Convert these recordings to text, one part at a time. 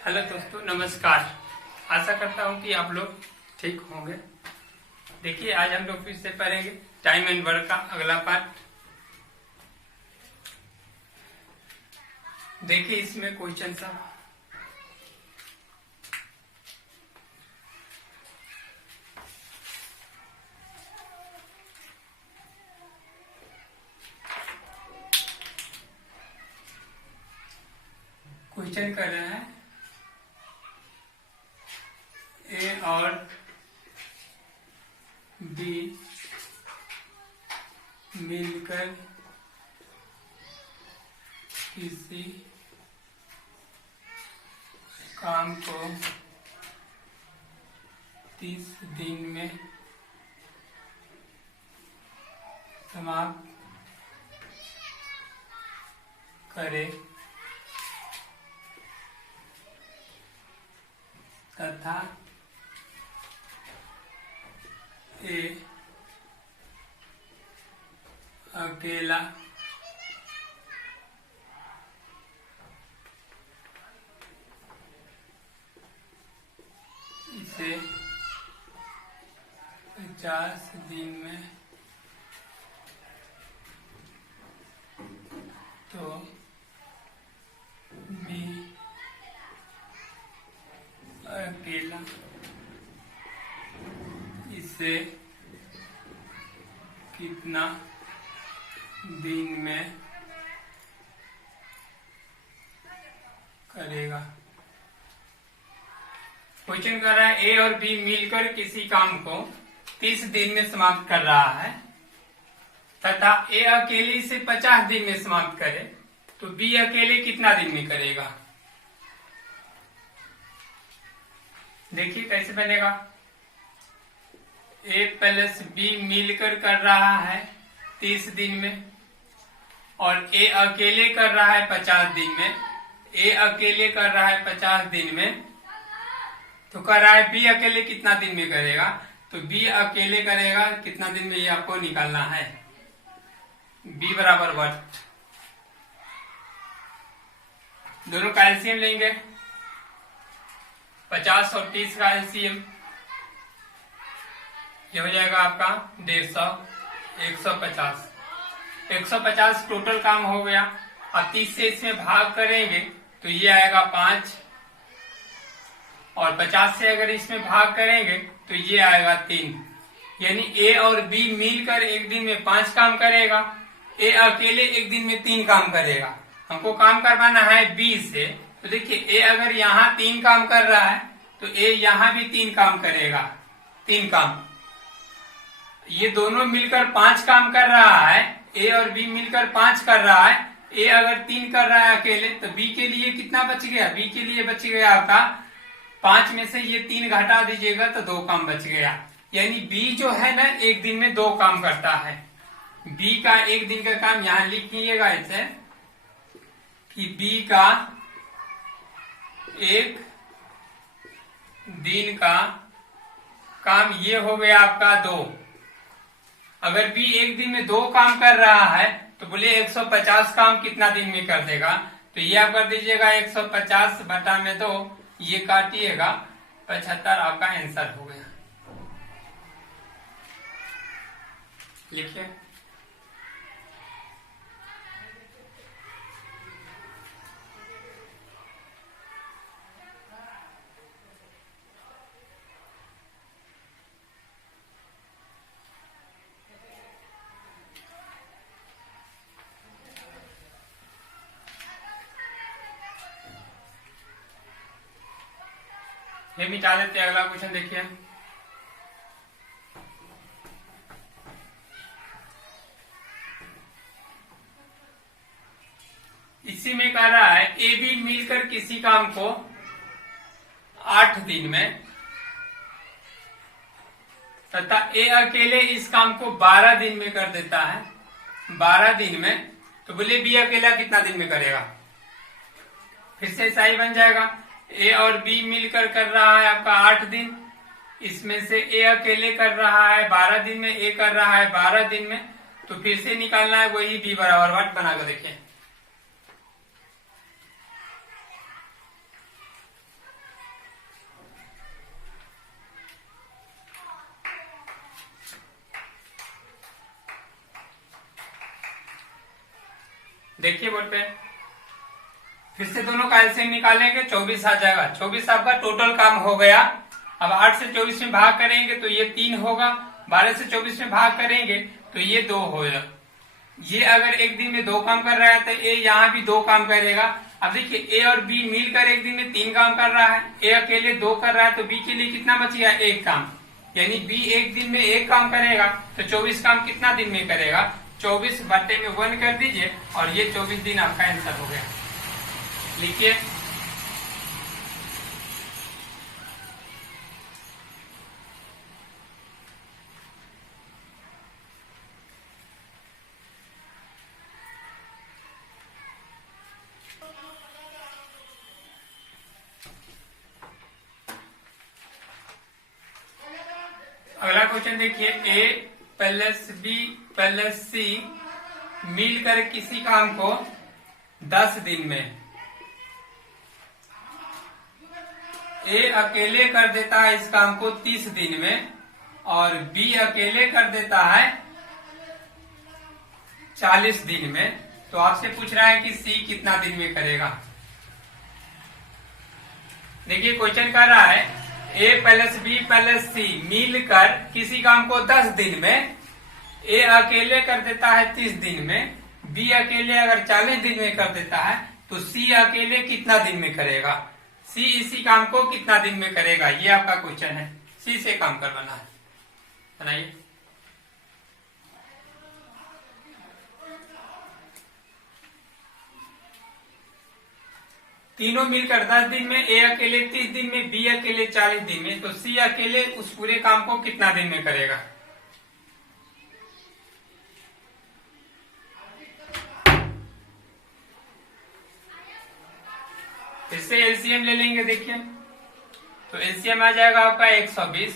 Hello दोस्तों, नमस्कार। आशा करता हूँ कि आप लोग ठीक होंगे। देखिए, आज हम लोग फिर से पढ़ेंगे टाइम एंड वर्क का अगला पार्ट। देखिए, इसमें क्वेश्चन सब क्वेश्चन कर रहे हैं ए और बी मिलकर किसी काम को 30 दिन में समाप्त करे तथा ए अकेला इसे 50 दिन में तो बी अकेला इसे कितना दिन में करेगा। क्वेश्चन कर रहा है ए और बी मिलकर किसी काम को 30 दिन में समाप्त कर रहा है तथा ए अकेले इसे 50 दिन में समाप्त करे तो बी अकेले कितना दिन में करेगा। देखिए कैसे बनेगा। ए प्लस बी मिलकर कर रहा है 30 दिन में और ए अकेले कर रहा है 50 दिन में। ए अकेले कर रहा है 50 दिन में तो कर रहा है बी अकेले कितना दिन में करेगा। तो बी अकेले करेगा कितना दिन में, ये आपको निकालना है। बी बराबर व्हाट, दोनों का एलसीएम लेंगे। 50 और 30 का एलसीएम ये हो जाएगा आपका 150, 150। 150 टोटल काम हो गया। अब 30 से इसमें भाग करेंगे तो ये आएगा 5 और 50 से अगर इसमें भाग करेंगे तो ये आएगा 3। यानी ए और बी मिलकर एक दिन में 5 काम करेगा, ए अकेले एक दिन में 3 काम करेगा। हमको काम करवाना है बी से। तो देखिए, ए अगर यहाँ 3 काम कर रहा है तो ए यहाँ भी 3 काम करेगा, 3 काम। ये दोनों मिलकर 5 काम कर रहा है, ए और बी मिलकर 5 कर रहा है। ए अगर 3 कर रहा है अकेले तो बी के लिए कितना बच गया। बी के लिए बच गया आपका 5 में से ये 3 घटा दीजिएगा तो 2 काम बच गया। यानी बी जो है ना एक दिन में 2 काम करता है। बी का एक दिन का काम यहां लिखिएगा ऐसे कि बी का एक दिन का काम ये हो गया आपका 2। अगर बी एक दिन में 2 काम कर रहा है तो बोले 150 काम कितना दिन में कर देगा। तो ये आप कर दीजिएगा 150 बटा में 2, ये काटिएगा 75, आपका आंसर हो गया। लिखिए ये मिटा देते हैं। अगला क्वेश्चन देखिए। इसी में कह रहा है ए बी मिलकर किसी काम को 8 दिन में तथा ए अकेले इस काम को 12 दिन में कर देता है। 12 दिन में तो बोले बी अकेला कितना दिन में करेगा। फिर से ऐसा ही बन जाएगा। ए और बी मिलकर कर रहा है आपका 8 दिन, इसमें से ए अकेले कर रहा है 12 दिन में, ए कर रहा है 12 दिन में। तो फिर से निकालना है वही बी बराबर वाट बना कर देखिए। देखिए बोर्ड पे, फिर से दोनों का एलसीएम निकालेंगे, 24 आ जाएगा। 24 आपका टोटल काम हो गया। अब 8 से 24 में भाग करेंगे तो ये 3 होगा, 12 से 24 में भाग करेंगे तो ये 2 होगा। ये अगर एक दिन में 2 काम कर रहा है तो ए यहाँ भी 2 काम करेगा। अब देखिए ए और बी मिलकर एक दिन में 3 काम कर रहा है, ए अकेले 2 कर रहा है, तो बी के लिए कितना बचेगा? 1 काम। यानी बी एक दिन में 1 काम करेगा, तो 24 काम कितना दिन में करेगा? 24 बटे में 1 कर दीजिए और ये 24 दिन आपका आंसर हो गया। लिखिए, अगला क्वेश्चन देखिए, ए प्लस बी प्लस सी मिलकर किसी काम को 10 दिन में ए अकेले कर देता है इस काम को 30 दिन में, और बी अकेले कर देता है 40 दिन में। तो आपसे पूछ रहा है कि सी कितना दिन में करेगा। देखिए क्वेश्चन कर रहा है ए प्लस बी प्लस सी मिलकर किसी काम को 10 दिन में, ए अकेले कर देता है 30 दिन में, बी अकेले अगर 40 दिन में कर देता है, तो सी अकेले कितना दिन में करेगा? सी इसी काम को कितना दिन में करेगा? ये आपका क्वेश्चन है, सी से काम करवाना है। बनाइए। तीनों मिलकर 10 दिन में, ए अकेले 30 दिन में, बी अकेले 40 दिन में, तो सी अकेले उस पूरे काम को कितना दिन में करेगा? इससे एलसीएम ले लेंगे। देखिए तो एलसीएम आ जाएगा आपका 120।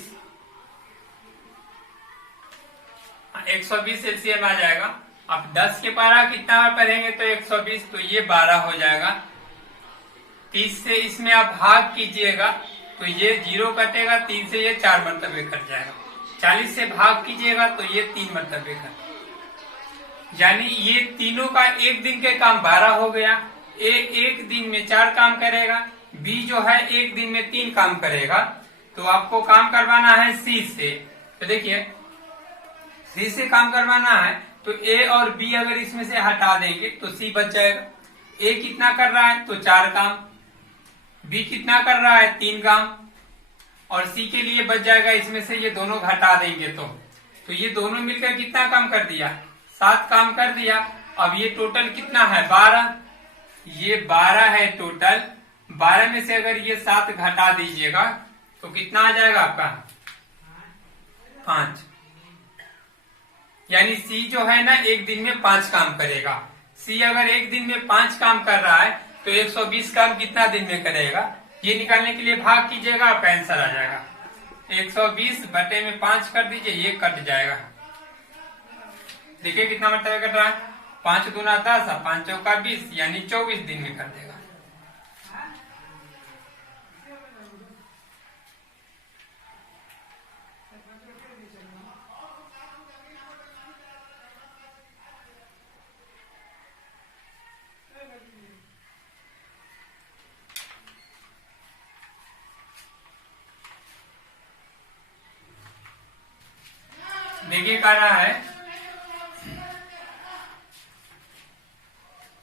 120 एलसीएम आ जाएगा। अब 10 के पारा कितना बार पढ़ेंगे तो 120, तो ये 12 हो जाएगा। 30 से इसमें आप भाग कीजिएगा तो ये 0 कटेगा, 3 से ये 4 मरतबे कट जाएगा। 40 से भाग कीजिएगा तो ये 3 मरतबे कट, यानी ये तीनों का एक दिन के काम 12 हो गया। ए एक दिन में 4 काम करेगा, बी जो है एक दिन में 3 काम करेगा। तो आपको काम करवाना है सी से। तो देखिए सी से काम करवाना है तो ए और बी अगर इसमें से हटा देंगे तो सी बच जाएगा। ए कितना कर रहा है तो 4 काम, बी कितना कर रहा है 3 काम, और सी के लिए बच जाएगा इसमें से ये दोनों घटा देंगे तो ये दोनों मिलकर कितना काम कर दिया? 7 काम कर दिया। अब ये टोटल कितना है? 12। ये 12 है टोटल। 12 में से अगर ये 7 घटा दीजिएगा तो कितना आ जाएगा आपका? 5। यानी सी जो है ना एक दिन में 5 काम करेगा। सी अगर एक दिन में 5 काम कर रहा है तो 120 काम कितना दिन में करेगा? ये निकालने के लिए भाग कीजिएगा, आपका आंसर आ जाएगा। 120 बटे में 5 कर दीजिए, ये कट जाएगा। देखिए कितना मरतबा कट रहा है? 5 दूना 10, 5 चौका 20, यानी 24 दिन में कर देगा। देखिए क्या रहा है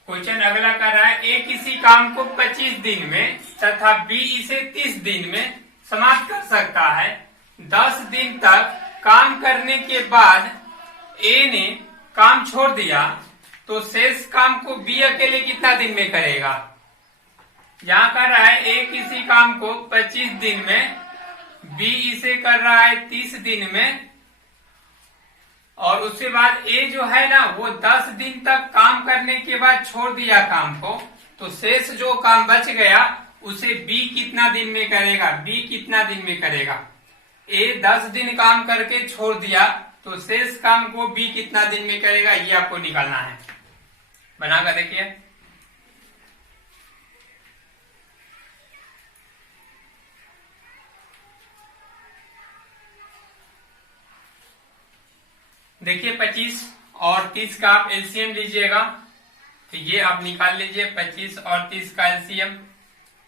क्वेश्चन, अगला कर रहा है ए किसी काम को 25 दिन में तथा बी इसे 30 दिन में समाप्त कर सकता है। 10 दिन तक काम करने के बाद ए ने काम छोड़ दिया तो शेष काम को बी अकेले कितना दिन में करेगा? यहाँ कर रहा है ए किसी काम को 25 दिन में, बी इसे कर रहा है 30 दिन में, और उसके बाद ए जो है ना वो 10 दिन तक काम करने के बाद छोड़ दिया काम को, तो शेष जो काम बच गया उसे बी कितना दिन में करेगा? बी कितना दिन में करेगा? ए 10 दिन काम करके छोड़ दिया तो शेष काम को बी कितना दिन में करेगा? ये आपको निकालना है। बनाकर देखिए। देखिए 25 और 30 का आप एलसीएम लीजिएगा तो ये आप निकाल लीजिए 25 और 30 का एलसीएम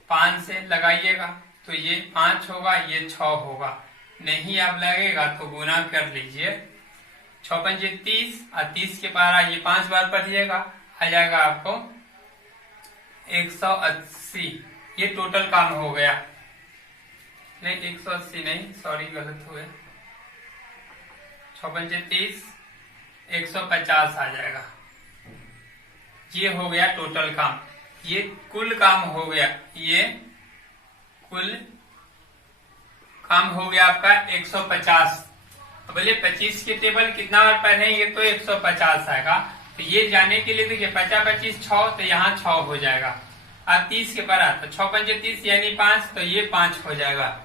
5 से लगाइएगा तो ये 5 होगा, ये 6 होगा। नहीं आप लगेगा तो गुना कर लीजिए, 6 पंजे 30 और 30 के पार ये 5 बार पढ़िएगा, आ जाएगा आपको 180। ये टोटल काम हो गया। नहीं 180 नहीं, सॉरी गलत हुए, 6 पंजे 30, 150 आ जाएगा। ये हो गया टोटल काम, ये कुल काम हो गया, ये कुल काम हो गया आपका 150। तो बोले 25 के टेबल कितना बार पढ़ेंगे तो 150 आएगा। तो ये जाने के लिए देखिए 50 25 6, तो यहाँ 6 हो जाएगा। अब 30 के पर तो 6 पंजे 30 यानी 5, तो ये 5 हो जाएगा।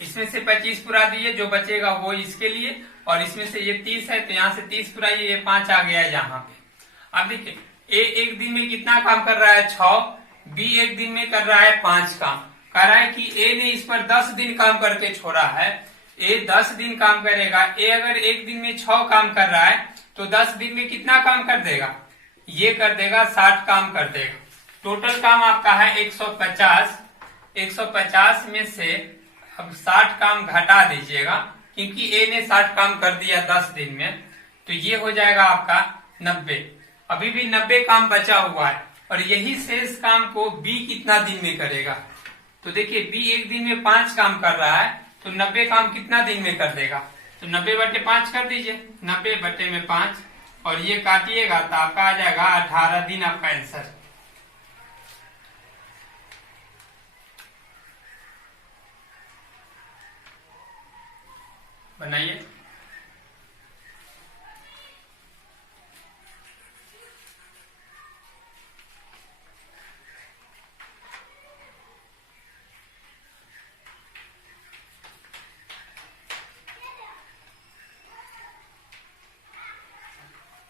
इसमें से 25 पुरा दिए, जो बचेगा वो इसके लिए, और इसमें से ये 30 है तो यहाँ से 30 पुराइए, ये 5 आ गया यहाँ पे। अब देखिए ए एक दिन में कितना काम कर रहा है 6, बी एक दिन में कर रहा है 5 काम। कह रहा है कि ए ने इस पर 10 दिन काम करके छोड़ा है, ए 10 दिन काम करेगा। ए अगर एक दिन में 6 काम कर रहा है तो 10 दिन में कितना काम कर देगा, ये कर देगा 60 काम कर देगा। टोटल काम आपका है 150। 150 में से अब 60 काम घटा दीजिएगा, क्योंकि ए ने 60 काम कर दिया 10 दिन में, तो ये हो जाएगा आपका 90। अभी भी 90 काम बचा हुआ है, और यही शेष काम को बी कितना दिन में करेगा। तो देखिए बी एक दिन में 5 काम कर रहा है, तो 90 काम कितना दिन में कर देगा, तो 90/5 कर दीजिए, 90/5, और ये काटिएगा तो आपका आ जाएगा 18 दिन आपका आंसर। बनाइए।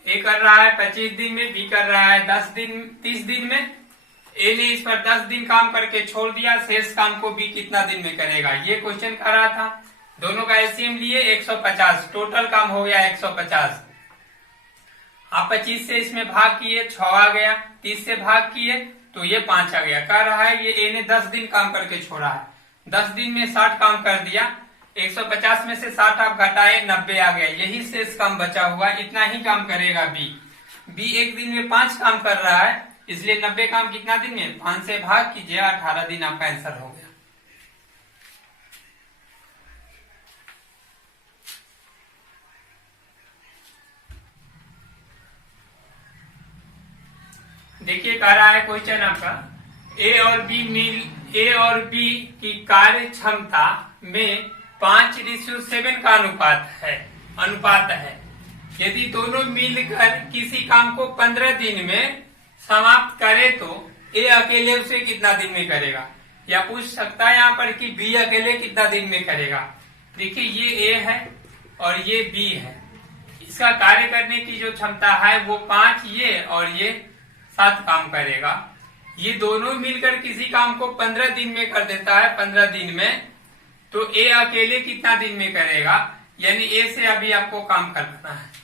ए कर रहा है 25 दिन में, बी कर रहा है 10 दिन 30 दिन में। ए ने इस पर 10 दिन काम करके छोड़ दिया, शेष काम को बी कितना दिन में करेगा, ये क्वेश्चन कर रहा था। दोनों का एलसीएम लिए 150, टोटल काम हो गया 150। आप 25 से इसमें भाग किए 6 आ गया, 30 से भाग किए तो ये 5 आ गया। कह रहा है ये ए ने 10 दिन काम करके छोड़ा है, 10 दिन में 60 काम कर दिया, 150 में से 60 आप घटाए 90 आ गया, यही शेष काम बचा हुआ, इतना ही काम करेगा बी। बी एक दिन में 5 काम कर रहा है, इसलिए 90 काम कितना दिन में, 5 से भाग कीजिए, 18 दिन आपका आंसर हो गया। देखिए कह रहा है क्वेश्चन आपका, ए और बी की कार्य क्षमता में 5:7 का अनुपात है। यदि दोनों मिलकर किसी काम को 15 दिन में समाप्त करे तो ए अकेले उसे कितना दिन में करेगा, या पूछ सकता है यहाँ पर कि बी अकेले कितना दिन में करेगा। देखिए ये ए है और ये बी है, इसका कार्य करने की जो क्षमता है वो 5 ये और ये 7 काम करेगा। ये दोनों मिलकर किसी काम को 15 दिन में कर देता है, 15 दिन में, तो ए अकेले कितना दिन में करेगा, यानी ए से अभी आपको काम करना है।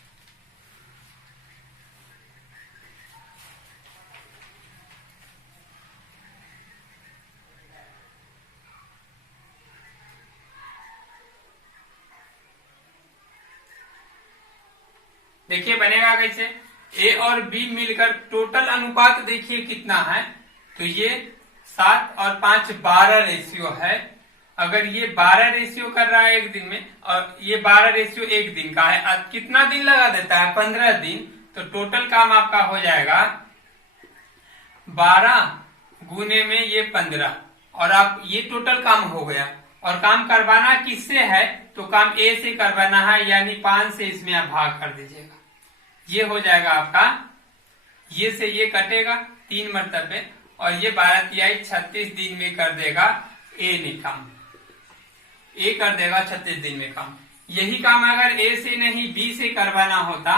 देखिए बनेगा कैसे, ए और बी मिलकर टोटल अनुपात देखिए कितना है, तो ये 7 और 5 12 रेशियो है। अगर ये 12 रेशियो कर रहा है एक दिन में, और ये 12 रेशियो एक दिन का है, कितना दिन लगा देता है, 15 दिन, तो टोटल काम आपका हो जाएगा 12 गुने में ये 15, और आप ये टोटल काम हो गया। और काम करवाना किससे है, तो काम ए से करवाना है, यानी 5 से इसमें आप भाग कर दीजिएगा, ये हो जाएगा आपका, ये से ये कटेगा 3 मरतबे, और ये 12 तिहाई 36 दिन में कर देगा ए ने काम, ए कर देगा 36 दिन में काम। यही काम अगर ए से नहीं बी से करवाना होता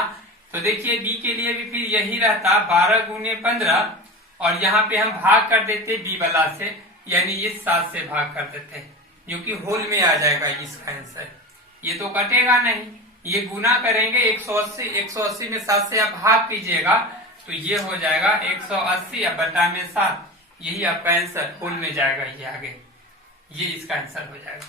तो देखिए बी के लिए भी फिर यही रहता 12 गुने 15, और यहाँ पे हम भाग कर देते बी वाला से, यानी ये 7 से भाग कर देते, जो कि होल में आ जाएगा इसका आंसर। ये तो कटेगा नहीं, ये गुना करेंगे 180 में 7 से आप भाग कीजिएगा तो ये हो जाएगा 180 अब बटा में 7, यही आपका आंसर होल में जाएगा। ये आगे ये इसका आंसर हो जाएगा।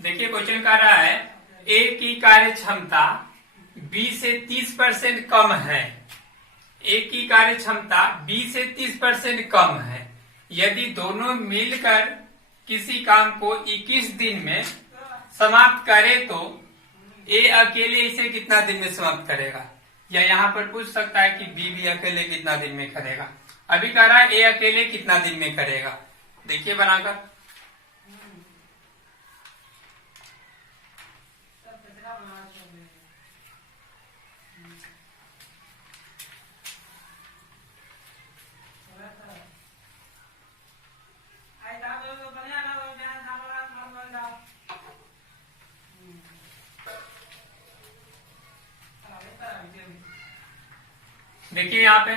देखिए क्वेश्चन कर रहा है ए की कार्य क्षमता बी से 30% कम है। ए की कार्य क्षमता बी से 30% कम है। यदि दोनों मिलकर किसी काम को 21 दिन में समाप्त करे तो ए अकेले इसे कितना दिन में समाप्त करेगा। या यहाँ पर पूछ सकता है कि बी भी अकेले कितना दिन में करेगा। अभी कह रहा है ए अकेले कितना दिन में करेगा। देखिए बनाकर देखिए यहाँ पे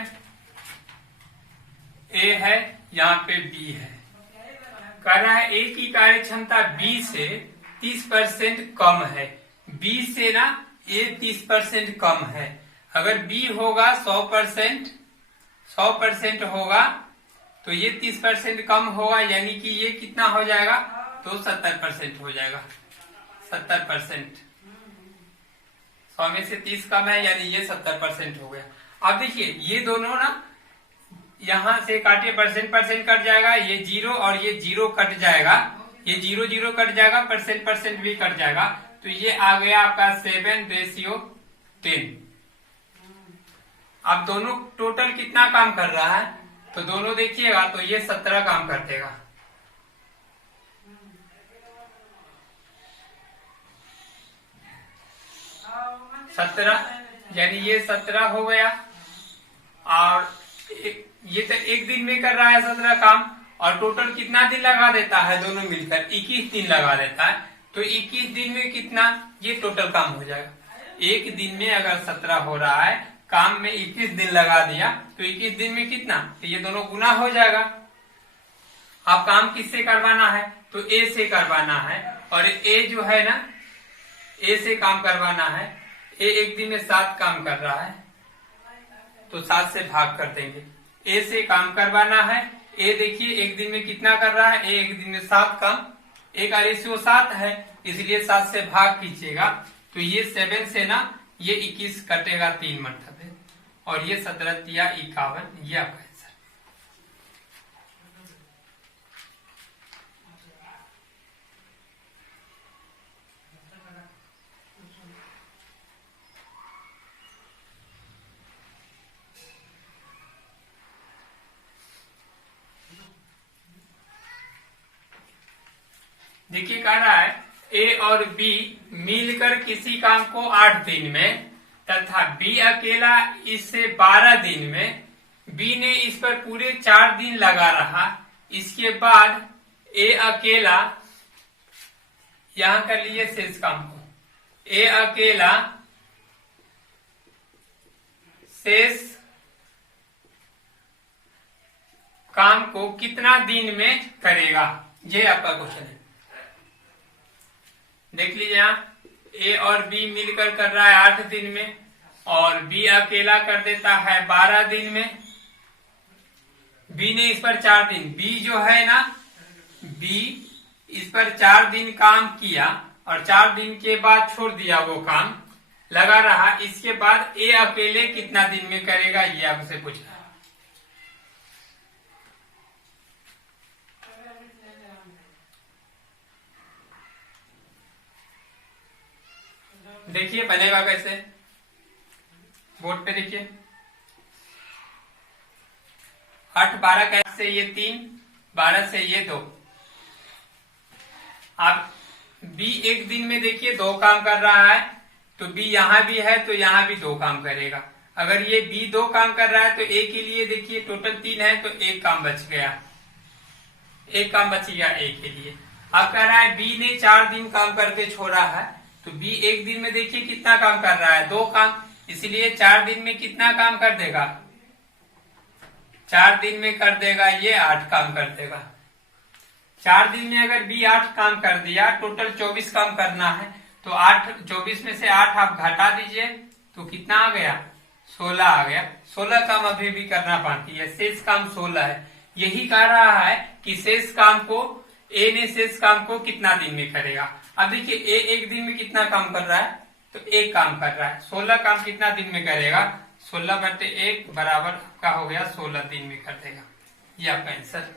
ए है, यहाँ पे बी है। कह रहा है ए की कार्य क्षमता बी से 30% कम है। बी से ना ए 30% कम है। अगर बी होगा 100% होगा तो ये 30% कम होगा, यानी कि ये कितना हो जाएगा तो 70% हो जाएगा। 70% 100 में से 30 कम है, यानी ये 70% हो गया। अब देखिए ये दोनों ना यहां से काटिए, परसेंट कट जाएगा, ये 0 और ये 0 कट जाएगा, ये 0 कट जाएगा, परसेंट भी कट जाएगा। तो ये आ गया आपका 7:10। अब दोनों टोटल कितना काम कर रहा है तो दोनों देखिएगा तो ये 17 काम कर देगा। यानी ये 17 हो गया। और ये तो एक दिन में कर रहा है 17 काम, और टोटल कितना दिन लगा देता है दोनों मिलकर 21 दिन लगा देता है। तो 21 दिन में कितना ये टोटल काम हो जाएगा। एक दिन में अगर 17 हो रहा है, काम में 21 दिन लगा दिया तो 21 दिन में कितना, तो ये दोनों गुना हो जाएगा। अब काम किससे करवाना है तो ए से करवाना है, और ए जो है ना ए से काम करवाना है। ए एक दिन में 7 काम कर रहा है तो 7 से भाग कर देंगे। ए से काम करवाना है। ए देखिए एक दिन में कितना कर रहा है, ए एक दिन में 7 काम, ए का रेशियो 7 है, इसलिए 7 से भाग कीजिएगा तो ये 7 से ना ये 21 कटेगा 3 मरतबे, और ये 17 या 51, ये आपका आंसर। देखिए कह रहा है ए और बी मिलकर किसी काम को 8 दिन में तथा बी अकेला इससे 12 दिन में, बी ने इस पर पूरे 4 दिन लगा रहा। इसके बाद ए अकेला, यहां कर लीजिए शेष काम को, ए अकेला शेष काम को कितना दिन में करेगा, ये आपका क्वेश्चन है। देख लीजिए यहाँ ए और बी मिलकर कर रहा है 8 दिन में, और बी अकेला कर देता है 12 दिन में। बी ने इस पर 4 दिन, बी जो है ना बी इस पर 4 दिन काम किया और 4 दिन के बाद छोड़ दिया, वो काम लगा रहा। इसके बाद ए अकेले कितना दिन में करेगा, ये आपसे पूछ रहा है। देखिए बनेगा कैसे, बोर्ड पे देखिए 8 12 कैसे से ये 3, 12 से ये 2। आप बी एक दिन में देखिए 2 काम कर रहा है, तो बी यहां भी है तो यहां भी 2 काम करेगा। अगर ये बी 2 काम कर रहा है तो ए के लिए देखिए टोटल 3 है तो 1 काम बच गया, 1 काम बच गया ए के लिए। अब कह रहा है बी ने 4 दिन काम करके छोड़ा है, तो बी एक दिन में देखिए कितना काम कर रहा है, 2 काम, इसलिए 4 दिन में कितना काम कर देगा, 4 दिन में कर देगा, ये 8 काम कर देगा। 4 दिन में अगर बी 8 काम कर दिया, टोटल 24 काम करना है, तो 24 में से 8 आप घटा दीजिए तो कितना आ गया, 16 आ गया। 16 काम अभी भी करना बाकी है, शेष काम 16 है। यही कह रहा है कि शेष काम को ए ने शेष काम को कितना दिन में करेगा। अब देखिए ए एक दिन में कितना काम कर रहा है, तो एक काम कर रहा है। 16 काम कितना दिन में करेगा, 16/1 बराबर आपका हो गया 16 दिन में कर देगा। ये आपका आंसर।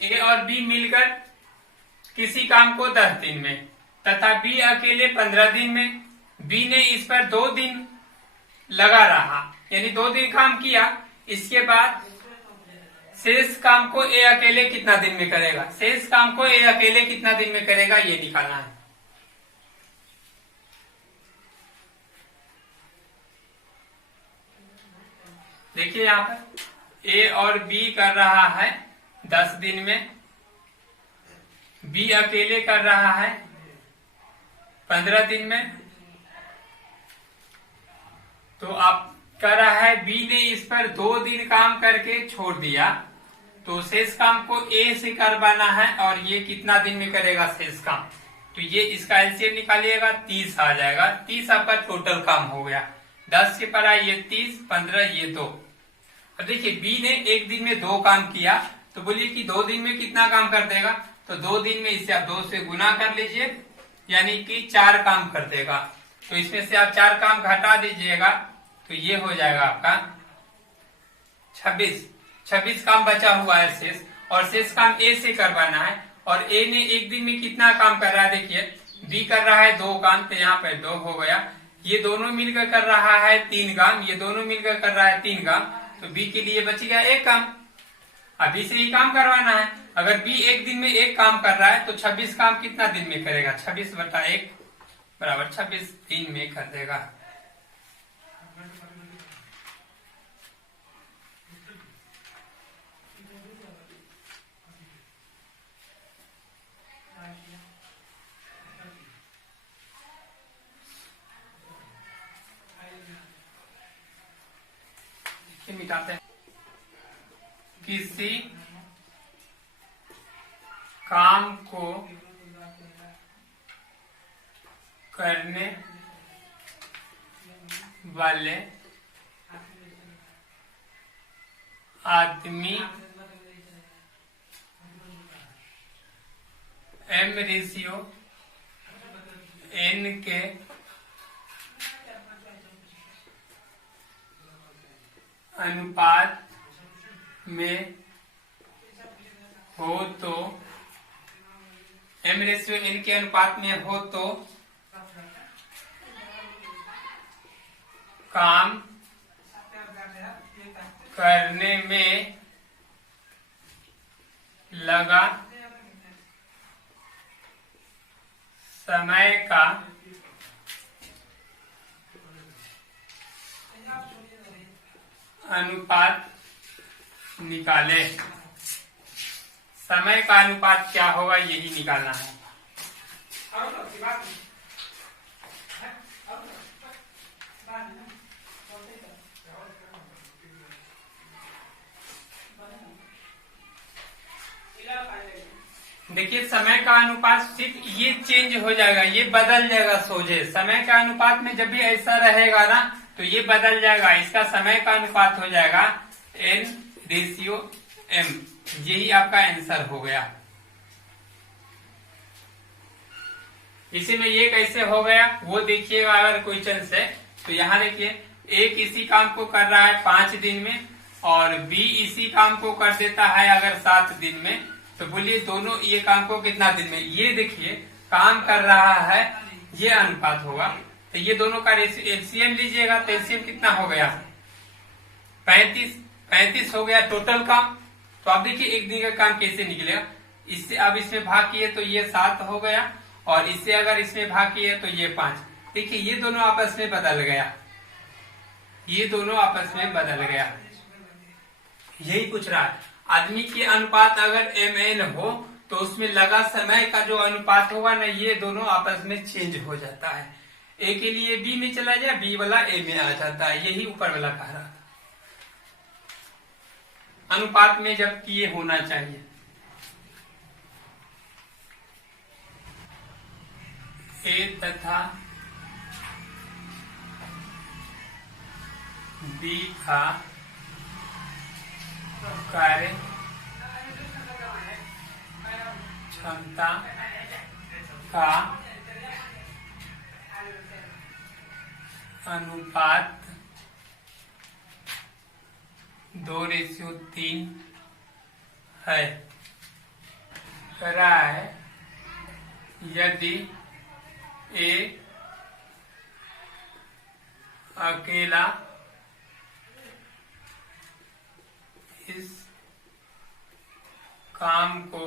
ए और बी मिलकर किसी काम को 10 दिन में तथा बी अकेले 15 दिन में, बी ने इस पर 2 दिन लगा रहा, यानी 2 दिन काम किया। इसके बाद शेष काम को ए अकेले कितना दिन में करेगा, शेष काम को ए अकेले कितना दिन में करेगा, ये निकालना है। देखिए यहाँ पर ए और बी कर रहा है 10 दिन में, बी अकेले कर रहा है 15 दिन में। तो आप कर रहा है बी ने इस पर 2 दिन काम करके छोड़ दिया, तो शेष काम को ए से करवाना है और ये कितना दिन में करेगा शेष काम, तो ये इसका एलसीएम निकालिएगा 30 आ जाएगा। 30 आपका टोटल काम हो गया। 10 के परा ये 30, 15 ये 2। अब देखिए बी ने एक दिन में 2 काम किया, तो बोलिए कि 2 दिन में कितना काम कर देगा, तो 2 दिन में इसे आप 2 से गुना कर लीजिए, यानी कि 4 काम कर देगा। तो इसमें से आप 4 काम घटा दीजिएगा, तो ये हो जाएगा आपका 26 काम बचा हुआ है शेष, और शेष काम ए से करवाना है। और ए ने एक दिन में कितना काम कर रहा है, देखिए बी कर रहा है 2 काम, तो यहाँ पे 2 हो गया। ये दोनों मिलकर कर रहा है 3 काम, ये दोनों मिलकर कर रहा है 3 काम, तो बी के लिए बच गया 1 काम। अभी से ही काम करवाना है। अगर बी एक दिन में 1 काम कर रहा है, तो 26 काम कितना दिन में करेगा, 26/1 बराबर 26 दिन में कर देगा। मिटाते हैं। किसी काम को करने वाले आदमी M/N के अनुपात में हो तो M/N के अनुपात में हो तो काम करने में लगा समय का अनुपात निकाले। समय का अनुपात क्या होगा, यही निकालना है। देखिए समय का अनुपात सिर्फ ये चेंज हो जाएगा, ये बदल जाएगा सोझे। समय का अनुपात में जब भी ऐसा रहेगा ना, तो ये बदल जाएगा, इसका समय का अनुपात हो जाएगा N/M। यही आपका आंसर हो गया। इसी में ये कैसे हो गया वो देखिएगा अगर क्वेश्चन से। तो यहाँ देखिए ए किसी काम को कर रहा है 5 दिन में और बी इसी काम को कर देता है अगर 7 दिन में, तो बोलिए दोनों ये काम को कितना दिन में। ये देखिए काम कर रहा है, ये अनुपात होगा, तो ये दोनों का एलसीएम लीजिएगा तो एलसीएम कितना हो गया 35 हो गया टोटल काम। तो आप देखिए एक दिन का काम कैसे निकलेगा। इससे अब इसमें भाग किए तो ये 7 हो गया और इससे अगर इसमें भाग किए तो ये 5। देखिए ये दोनों आपस में बदल गया, ये दोनों आपस में बदल गया। यही पूछ रहा है आदमी के अनुपात अगर mn हो तो उसमें लगा समय का जो अनुपात होगा ना ये दोनों आपस में चेंज हो जाता है। ए के लिए बी में चला जाए, बी वाला ए में आ जाता है। यही ऊपर वाला कह रहा था अनुपात में जब किए होना चाहिए। ए तथा बी का कार्य क्षमता का अनुपात 2:3 है। कह रहा है यदि ए अकेला इस काम को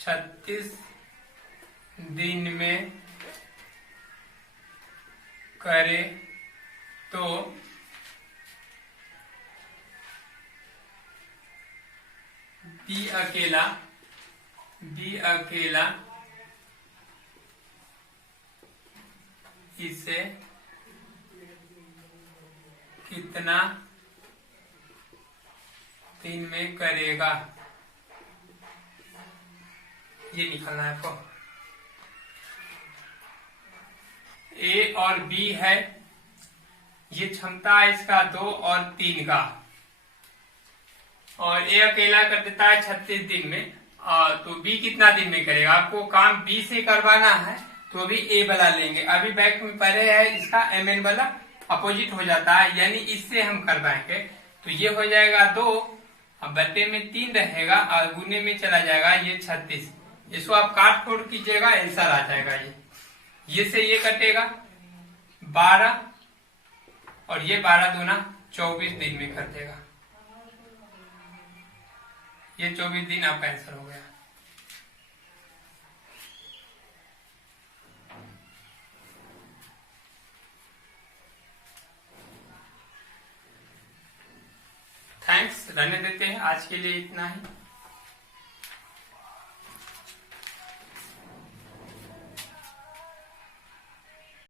36 दिन में करे तो बी अकेला इसे कितना दिन में करेगा, ये निकालना है आपको। ए और बी है, ये क्षमता है इसका 2 और 3 का, और ए अकेला कर देता है 36 दिन में। तो बी कितना दिन में करेगा? आपको काम बी से करवाना है तो भी ए वाला लेंगे। अभी बैक में पहले है इसका mn वाला अपोजिट हो जाता है, यानी इससे हम करवाएंगे तो ये हो जाएगा 2, अब बट्टे में 3 रहेगा और गुने में चला जाएगा ये 36। इसको आप काट फोड़ कीजिएगा आंसर आ जाएगा। ये से ये कटेगा 12 और ये 12 दूना 24 दिन में कर देगा। ये 24 दिन आपका आंसर हो गया। थैंक्स, रहने देते हैं, आज के लिए इतना ही।